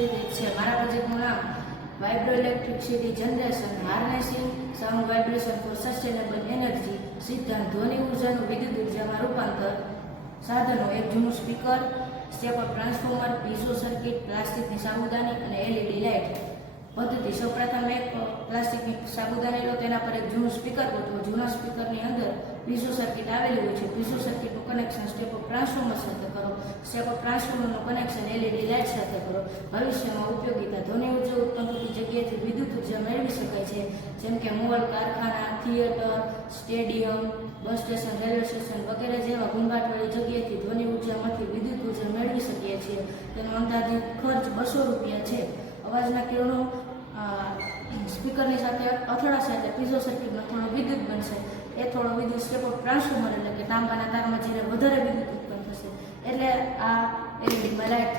Project છે. મારા પ્રોજેક્ટનું નામ vibro electricity generation harnessing sound vibration for sustainable energy સિદ્ધાંત ધ્વનિ ઉર્જાનું વિદ્યુત ઉર્જામાં રૂપાંતર સાધનો એક જૂનું speaker stepper transformer piezo circuit પ્લાસ્ટિકની સાબુદાની અને એલઈડી લાઇટ પદ્ધતિ. સૌપ્રથમ એક પ્લાસ્ટિકની સાબુદાની લો, તેના પર એક જૂનું સ્પીકર ગોઠવો. જૂના સ્પીકરની અંદર પીઝો સર્કિટ આવેલી હોય છે. પીઝો સર્કિટનું કનેક્શન સ્ટેપ અપ ટ્રાન્સફોર્મર સાથે કરો. સ્ટેપ અપ ટ્રાન્સફોર્મરનું કનેક્શન એલઈડી લાઇટ સાથે કરો. ભવિષ્યમાં ઉપયોગિતા ધ્વનિ ઉર્જા ઉત્પન્ન થતી જગ્યાએથી વિદ્યુત ઉર્જા મેળવી શકાય છે, જેમ કે મોલ, કારખાના, theatre, stadium, bus station, railway station વગેરે જેવા ઘોંઘાટવાળી જગ્યાએથી ધ્વનિ ઉર્જામાંથી વિદ્યુત ઉર્જા મેળવી શકીએ છીએ. તેનો અંદાજિત ખર્ચ ₹200 છે. અવાજના કિરણો સ્પીકરની સાથે અથડાશે એટલે પીઝો સર્કિટનો થોડો વિદ્યુત બનશે. એ થોડો વિદ્યુત સ્ટેપ અપ ટ્રાન્સફોર્મર એટલે કે તાંબાના તારમાં જઈને વધારે વિદ્યુત ઉત્પન્ન થશે. એટલે આ એલઈડીમાં લાઇટ